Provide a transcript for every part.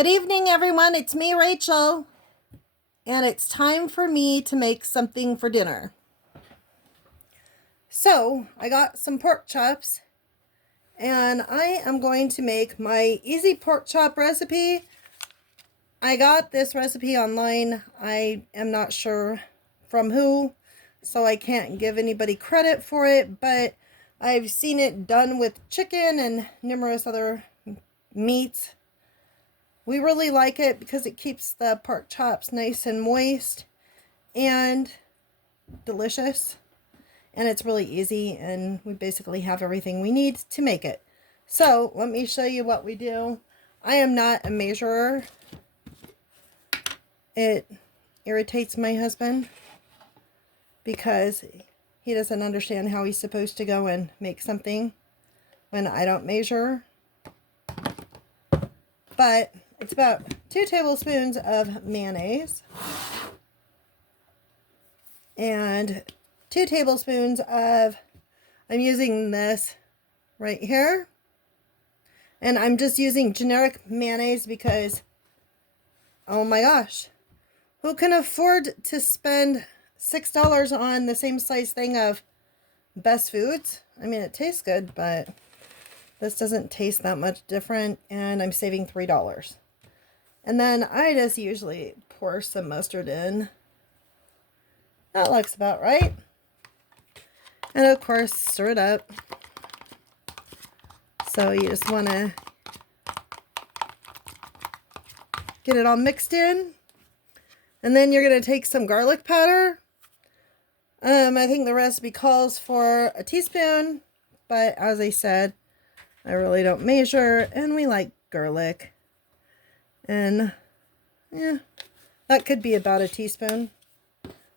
Good evening, everyone. It's me, Rachel, and it's time for me to make something for dinner. So, I got some pork chops, and I am going to make my easy pork chop recipe. I got this recipe online. I am not sure from who, so I can't give anybody credit for it, but I've seen it done with chicken and numerous other meats. We really like it because it keeps the pork chops nice and moist and delicious. And it's really easy, and we basically have everything we need to make it. So, let me show you what we do. I am not a measurer. It irritates my husband because he doesn't understand how he's supposed to go and make something when I don't measure. But it's about 2 tablespoons of mayonnaise and 2 tablespoons of, I'm using this right here, and I'm just using generic mayonnaise because, oh my gosh, who can afford to spend $6 on the same size thing of Best Foods? I mean, it tastes good, but this doesn't taste that much different, and I'm saving $3. And then I just usually pour some mustard in. That looks about right. And of course, stir it up. So you just want to get it all mixed in. And then you're going to take some garlic powder. I think the recipe calls for a teaspoon, but as I said, I really don't measure, and we like garlic. And yeah, that could be about a teaspoon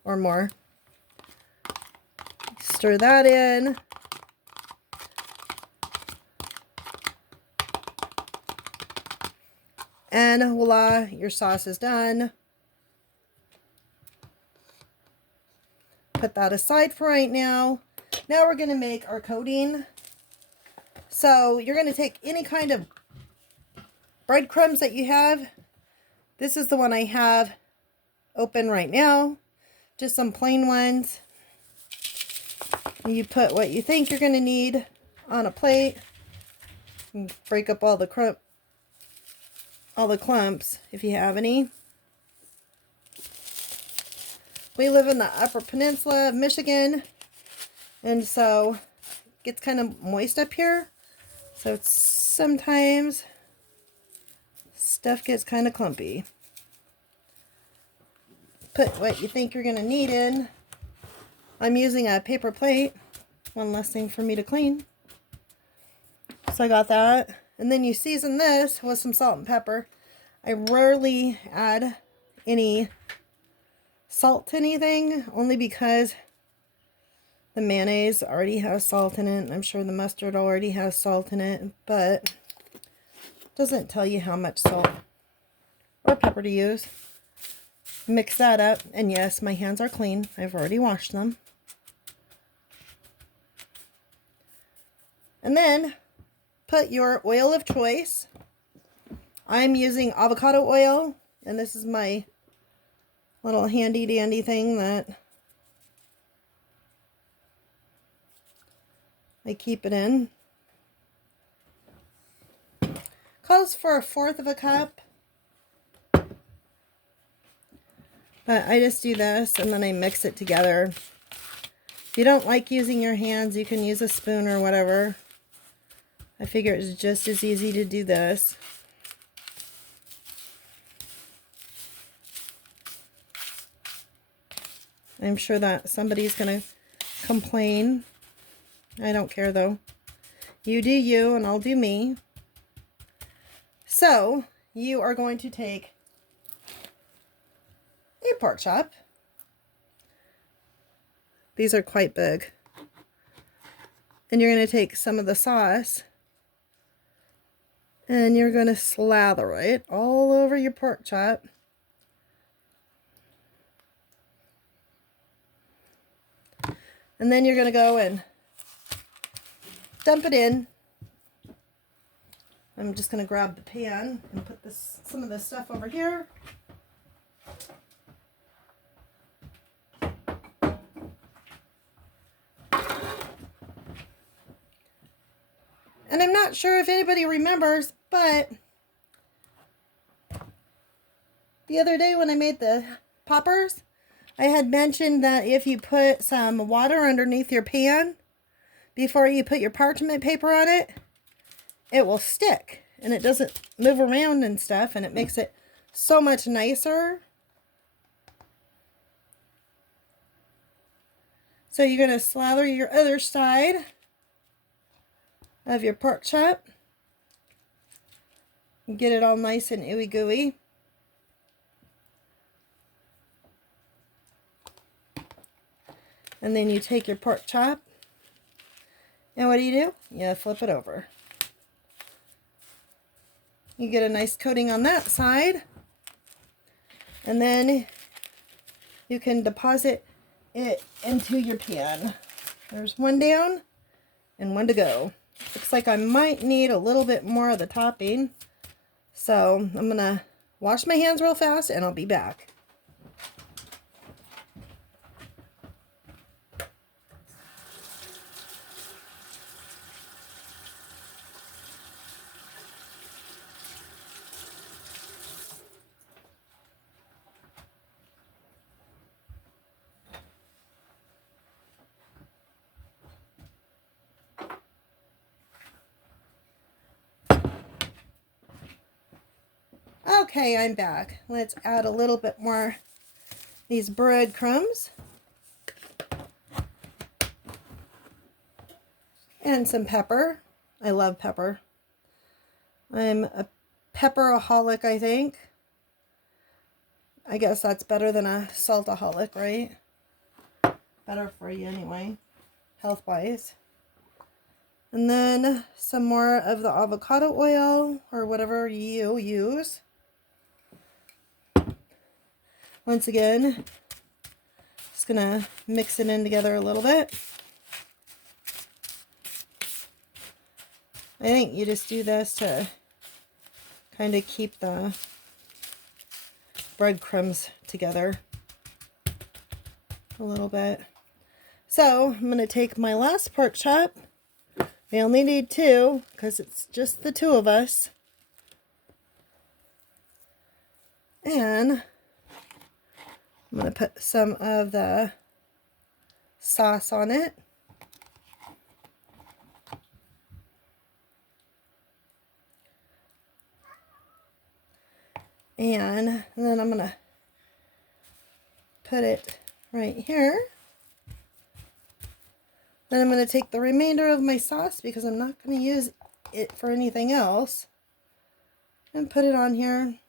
or more. Stir that in. And voila, your sauce is done. Put that aside for right now. Now we're going to make our coating. So you're going to take any kind of breadcrumbs that you have. This is the one I have open right now. Just some plain ones. You put what you think you're going to need on a plate. And break up all the clumps if you have any. We live in the Upper Peninsula of Michigan, and so it gets kind of moist up here. So it's sometimes stuff gets kind of clumpy. Put what you think you're going to need in. I'm using a paper plate. One less thing for me to clean. So I got that. And then you season this with some salt and pepper. I rarely add any salt to anything, only because the mayonnaise already has salt in it. I'm sure the mustard already has salt in it, but it doesn't tell you how much salt or pepper to use. Mix that up, and yes, my hands are clean. I've already washed them. And then put your oil of choice. I'm using avocado oil, and this is my little handy dandy thing that I keep it in. Calls for 1/4 of a cup. But I just do this and then I mix it together. If you don't like using your hands, you can use a spoon or whatever. I figure it's just as easy to do this. I'm sure that somebody's going to complain. I don't care though. You do you and I'll do me. So, you are going to take a pork chop. These are quite big. And you're going to take some of the sauce and you're going to slather it all over your pork chop. And then you're going to go and dump it in I'm just going to grab the pan and put some of this stuff over here. And I'm not sure if anybody remembers, but the other day when I made the poppers, I had mentioned that if you put some water underneath your pan before you put your parchment paper on it, it will stick and it doesn't move around and stuff, and it makes it so much nicer. So you're going to slather your other side of your pork chop and get it all nice and ooey gooey. And then you take your pork chop, and what do? You flip it over. You get a nice coating on that side, and then you can deposit it into your pan. There's one down and one to go. Looks like I might need a little bit more of the topping, so I'm gonna wash my hands real fast and I'll be back. Okay, I'm back. Let's add a little bit more these breadcrumbs and some pepper. I love pepper. I'm a pepperaholic, I think. I guess that's better than a saltaholic, right? Better for you anyway, health-wise. And then some more of the avocado oil or whatever you use. Once again, just gonna mix it in together a little bit. I think you just do this to kind of keep the breadcrumbs together a little bit. So I'm gonna take my last pork chop. We only need 2 because it's just the 2 of us. And I'm going to put some of the sauce on it. And then I'm going to put it right here. Then I'm going to take the remainder of my sauce, because I'm not going to use it for anything else, and put it on here.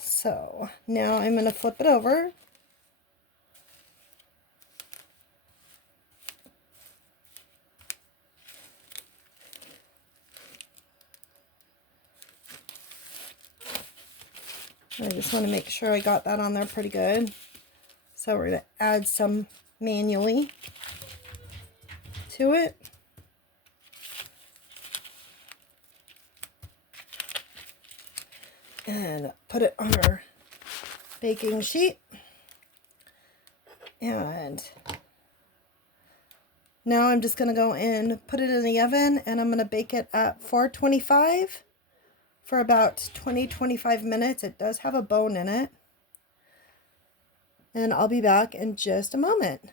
So now I'm going to flip it over. I just want to make sure I got that on there pretty good. So we're going to add some manually to it. And put it on our baking sheet. And now I'm just going to go and put it in the oven, and I'm going to bake it at 425 for about 20-25 minutes. It does have a bone in it. And I'll be back in just a moment.